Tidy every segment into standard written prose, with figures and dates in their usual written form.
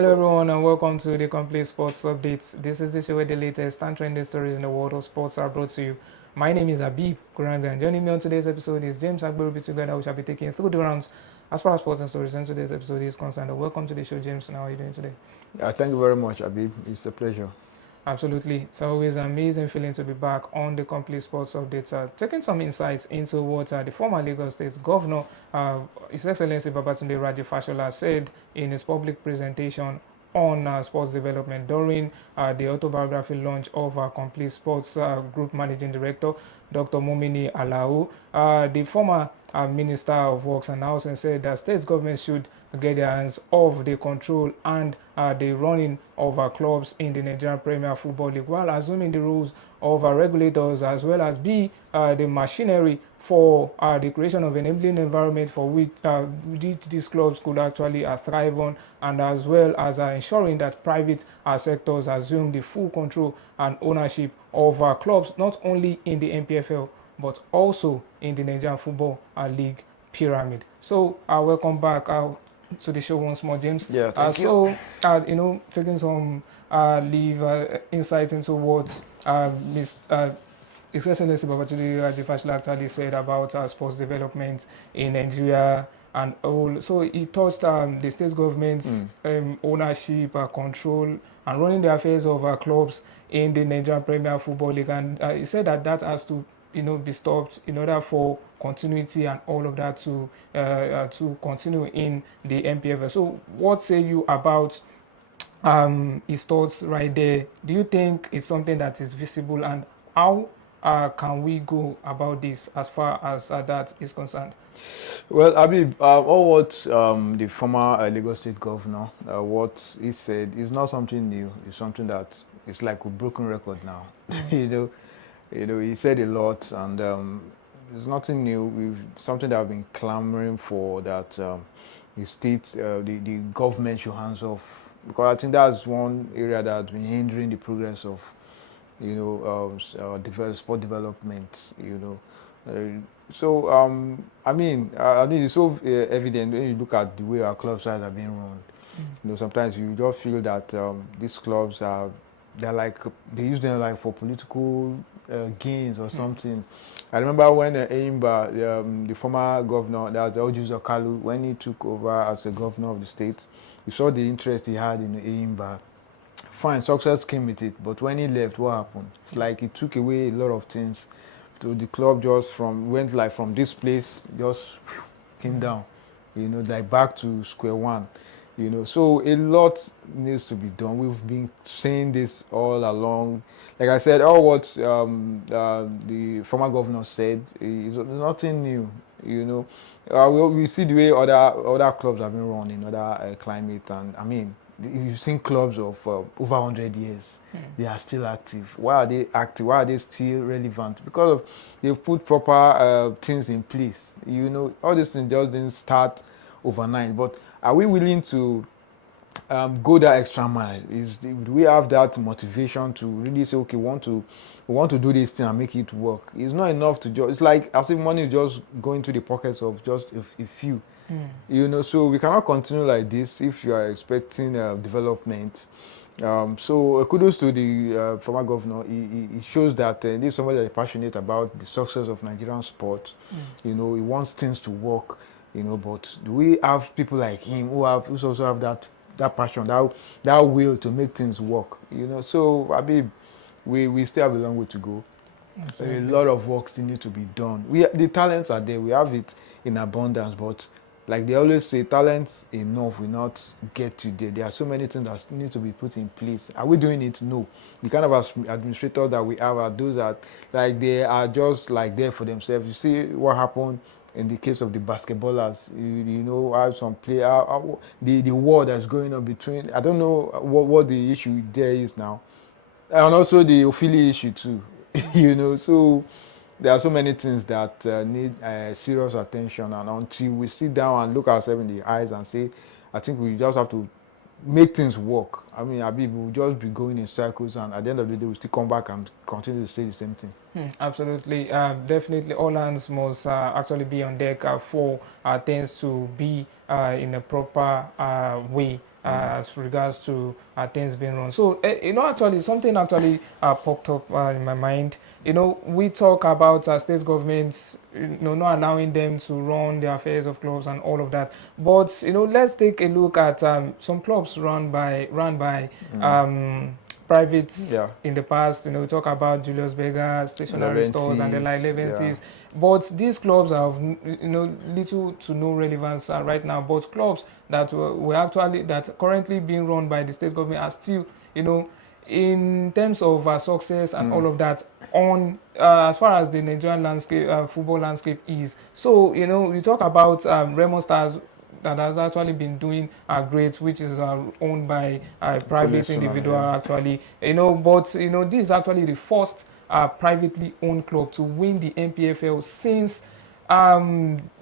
Hello everyone and welcome to the Complete Sports Updates. This is the show where the latest and trending stories in the world of sports are brought to you. My name is Abib Kuranga and joining me on today's episode is James Agberubi. Together we shall be taking through the rounds as far as sports and stories in today's episode is concerned. Welcome to the show, James. How are you doing today? Thank you very much, Abib. It's a pleasure. Absolutely. It's always an amazing feeling to be back on the Complete Sports Updates. Taking some insights into what the former Lagos State Governor, His Excellency Babatunde Raji Fashola, said in his public presentation on sports development during the autobiography launch of our Complete Sports Group Managing Director, Dr. Mumini Alao. The former Minister of Works and Housing said that state governments should get their hands off the control and the running of clubs in the Nigerian Premier Football League while assuming the rules of regulators as well as be the machinery for the creation of enabling environment for which these clubs could actually thrive on, and as well as ensuring that private sectors assume the full control and ownership of clubs not only in the NPFL but also in the Nigerian Football League pyramid. So welcome back to the show once more, James. Yeah, thank you. Taking some leave insights into what His Excellency Babatunde Raji Fashola actually said about sports development in Nigeria and all. So he touched the state government's ownership, control, and running the affairs of clubs in the Nigerian Premier Football League, and he said that that has to be stopped in order for continuity and all of that to continue in the NPFL. So what say you about his thoughts right there? Do you think it's something that is visible, and how can we go about this as far as that is concerned? Well, Abib, all what the former Lagos State Governor, what he said is not something new. It's something that is like a broken record now. He said a lot, and it's nothing new. Something that I've been clamoring for, that the state, the government should hands off, because I think that's one area that's been hindering the progress of sport development. I mean, it's so evident when you look at the way our club sides are being run. Sometimes you just feel that these clubs they use them like for political gains or something. I remember when Eyimba, the former governor, that was Ojuzo Kalu, when he took over as the governor of the state, you saw the interest he had in Eyimba. Fine, success came with it, but when he left, what happened? It's like he took away a lot of things. To the club just from this place, just came down, like back to square one. So a lot needs to be done. We've been saying this all along. Like I said, all what the former governor said is nothing new. We see the way other clubs have been run in other climate, and I mean, you've seen clubs of over 100 years. They are still active. Why are they active? Why are they still relevant? Because they've put proper things in place. All these things just didn't start overnight. But are we willing to go that extra mile? Do we have that motivation to really say, okay, we want to do this thing and make it work? It's not enough to just. It's like as if money is just going to the pockets of just a few. So we cannot continue like this if you are expecting development. So kudos to the former governor. He shows that this is somebody that is passionate about the success of Nigerian sport. He wants things to work. But do we have people like him who also have that passion, that will to make things work? So Abib, we still have a long way to go. Absolutely. A lot of work still need to be done. The talents are there. We have it in abundance, but like they always say, talents enough will not get you there. There are so many things that need to be put in place. Are we doing it? No. The kind of administrators that we have are those that like they are just like there for themselves. You see what happened in the case of the basketballers. You know how some play, the war that's going on between. I don't know what the issue there is now, and also the Ophelia issue too. So there are so many things that need serious attention, and until we sit down and look ourselves in the eyes and say, I think we just have to make things work. I mean, Abib, we'll just be going in circles, and at the end of the day, we'll still come back and continue to say the same thing. Absolutely. Definitely all hands must actually be on deck for things to be in a proper way as regards to things being run. So, actually, something actually popped up in my mind. We talk about state governments, not allowing them to run the affairs of clubs and all of that. But, let's take a look at some clubs run by private Yeah. in the past. We talk about Julius Berger, stationery stores, and the like, Yeah. Leventis. But these clubs have, little to no relevance right now. But clubs that were actually that currently being run by the state government are still, in terms of success and all of that, on as far as the Nigerian landscape, football landscape is. So, you talk about Remo Stars that has actually been doing great, which is owned by a private individual, Yeah. actually. But this is actually the first privately owned club to win the NPFL since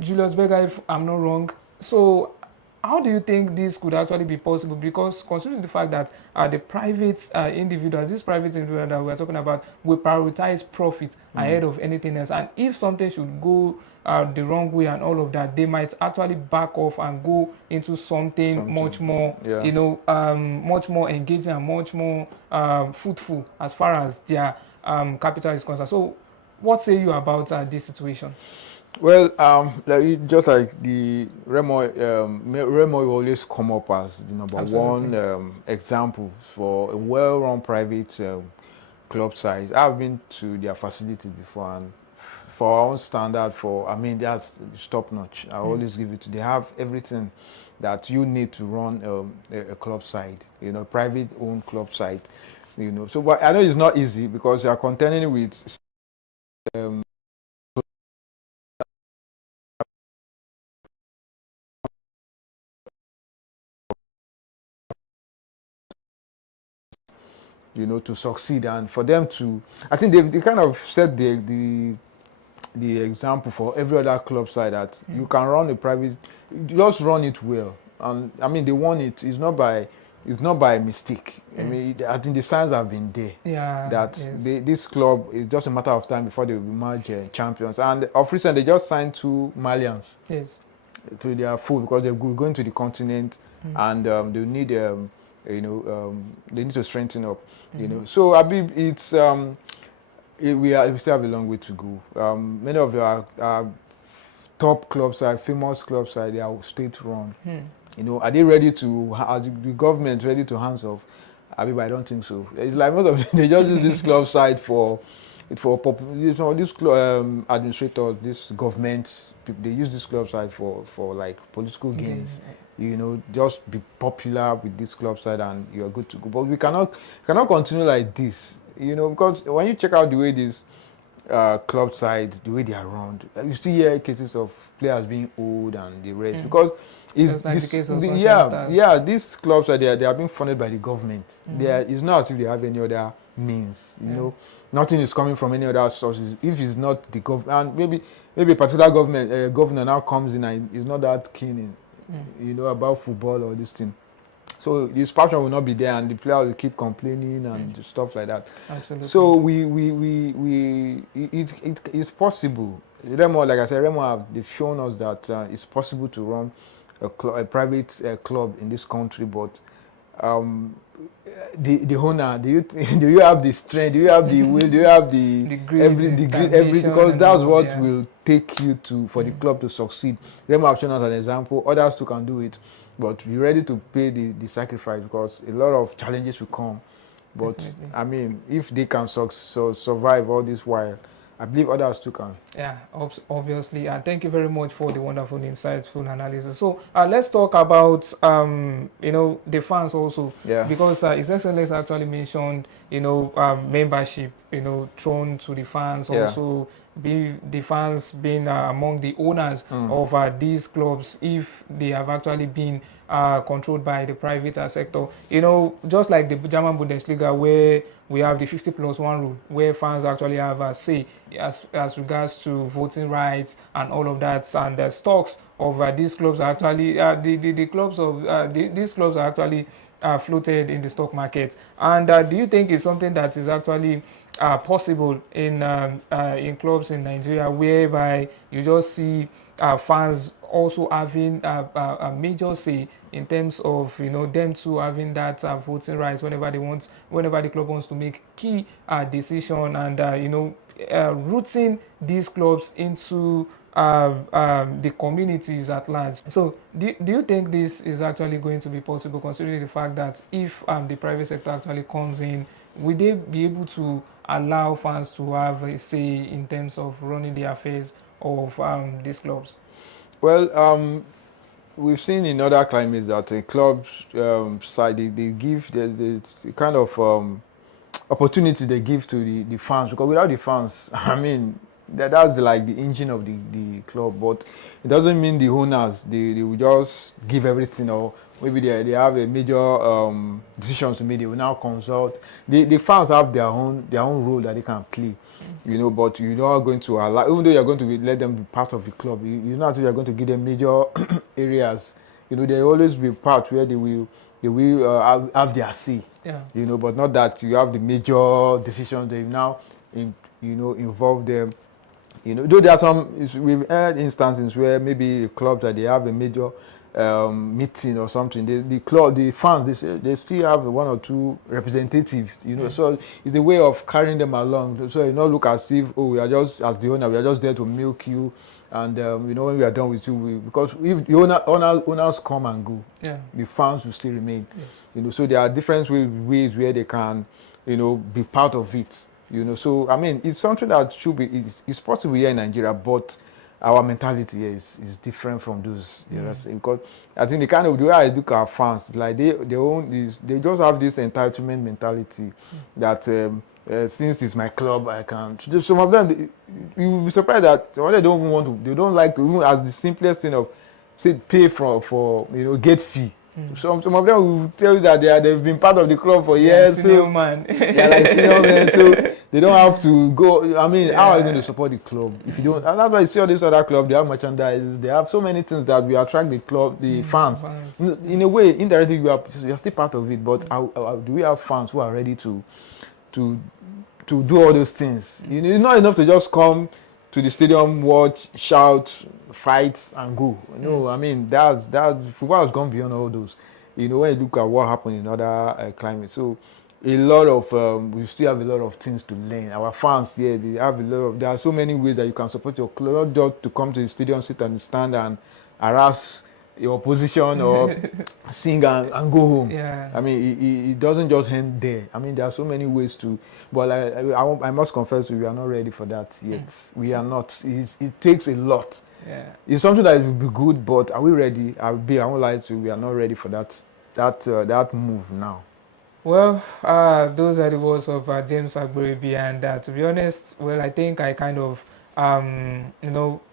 Julius Berger, if I'm not wrong. So, how do you think this could actually be possible? Because considering the fact that the private individuals, this private individual that we're talking about, will prioritize profit ahead of anything else. And if something should go the wrong way and all of that, they might actually back off and go into something much more, Yeah. much more engaging and much more fruitful as far as their capital is concerned. So, what say you about this situation? Well, just like the Remo will always come up as the number Absolutely. one example for a well-run private club side. I've been to their facility before, and for our own standard, that's top notch. I always give it to. They have everything that you need to run a club side, private owned club side, So, but I know it's not easy because you are contending with um, to succeed, and for them to, I think they kind of set the example for every other club side that you can run a private, just run it well. And I mean, they won it. It's not by mistake. I mean, I think the signs have been there. Yeah. That Yes. this club is just a matter of time before they will emerge champions. And of recent, they just signed 2 Malians Yes. to their fold because they're going to the continent, and they need they need to strengthen up. So Abib, it's we still have a long way to go. Many of our top clubs are famous clubs are they are state run. Are they ready to? Are the government ready to hands off? Abib, I don't think so. It's like most of them, they just use this club side for these administrators, this government, they use this club side for like political gains. Just be popular with this club side and you're good to go. But we cannot continue like this. Because when you check out the way these club sides, the way they are run, you still hear cases of players being old and the rest. Because it's Just like the case of Sunshine yeah, Stars. yeah, these clubs are they are being funded by the government. It's not as if they have any other means. Nothing is coming from any other sources. If it's not the government, and maybe a particular governor now comes in and is not that keen in about football or this thing. So this passion will not be there, and the players will keep complaining and stuff like that. Absolutely. So it's possible. Remo, like I said, they've shown us that it's possible to run a private club in this country, but the owner, do you have the strength? Do you have the will? Do you have the greed, because that's what yeah. will take you for the club to succeed. Remo have shown us an example. Others too can do it, but be ready to pay the sacrifice because a lot of challenges will come. But Definitely. I mean, if they can survive all this while, I believe others too can. Yeah, obviously. And thank you very much for the wonderful, insightful analysis. So let's talk about, the fans also. Yeah. Because His Excellency actually mentioned, membership, thrown to the fans. Yeah. Also, the fans being among the owners of these clubs if they have actually been controlled by the private sector. Just like the German Bundesliga, where we have the 50+1 rule, where fans actually have a say as regards to voting rights and all of that, and the stocks of these clubs are actually these clubs are actually floated in the stock market. And do you think it's something that is actually possible in clubs in Nigeria, whereby you just see fans also having a major say in terms of them too having that voting rights whenever the club wants to make key decision, and rooting these clubs into the communities at large. So do you think this is actually going to be possible, considering the fact that if the private sector actually comes in, will they be able to allow fans to have a say in terms of running the affairs of these clubs? Well, we've seen in other climates that the clubs side they give the kind of opportunity they give to the fans, because without the fans, I mean, that's like the engine of the club. But it doesn't mean the owners they will just give everything, or maybe they have a major decisions to make. They will now consult. The fans have their own role that they can play. But you're not going to allow, even though you're going to let them be part of the club, you're not you're going to give them major areas. There will always be part where they will have their say. Yeah. But not that you have the major decisions. They now involve them. Though there are we've heard instances where maybe clubs that they have a major meeting or something, the fans, they still have one or two representatives. So it's a way of carrying them along. So you not look as if, oh, we are just, as the owner, we are just there to milk you, and when we are done with you, because if the owners come and go, Yeah. the fans will still remain. Yes. So there are different ways where they can be part of it. So I mean, it's something that should be, it's possible here in Nigeria, but our mentality here is different from those. Because I think the way I look at fans, like they just have this entitlement mentality that since it's my club, I can. Some of them, you will be surprised that when they don't even want to, they don't like to, even as the simplest thing of say pay for gate fee. Some of them will tell you that they've been part of the club for years. Senior So man. they're like senior men, so they don't have to go. I mean, how are you going to support the club if you don't? And that's why you see all these other clubs, they have merchandise, they have so many things that will attract the club, the fans. In a way, indirectly, you're still part of it, but do we have fans who are ready to do all those things? It's not enough to just come to the stadium, watch, shout, fight, and go. No, I mean, football has gone beyond all those. When you look at what happened in other climates. So a lot of we still have a lot of things to learn. Our fans, yeah, they have a lot of. There are so many ways that you can support your club, not just to come to the stadium, sit and stand and harass your opposition or sing and go home. Yeah. I mean, it doesn't just end there. I mean, there are so many ways to. But I must confess, we are not ready for that yet. We are not. It takes a lot. Yeah. It's something that will be good, but are we ready? I won't lie to you. We are not ready for that move now. Well, those are the words of James Agberebi, and to be honest, well, I think I kind of,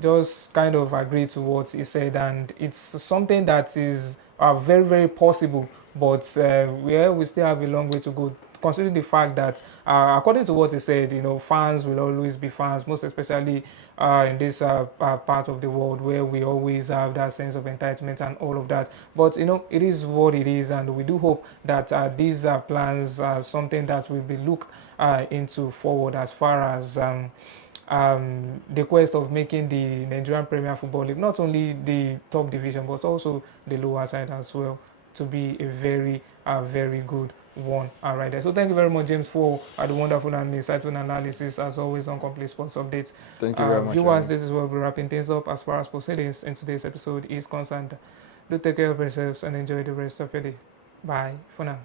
just kind of agree to what he said, and it's something that is very, very possible, but we still have a long way to go, considering the fact that, according to what he said, fans will always be fans, most especially in this part of the world where we always have that sense of entitlement and all of that. But it is what it is, and we do hope that these plans are something that will be looked into forward, as far as the quest of making the Nigerian Premier Football League, not only the top division but also the lower side as well, to be a very, very good one. All right, there. So thank you very much, James, for the wonderful and insightful analysis, as always, on Complete Sports Updates. Thank you very much, viewers. This is where we're wrapping things up as far as proceedings in today's episode is concerned. Do take care of yourselves and enjoy the rest of your day. Bye for now.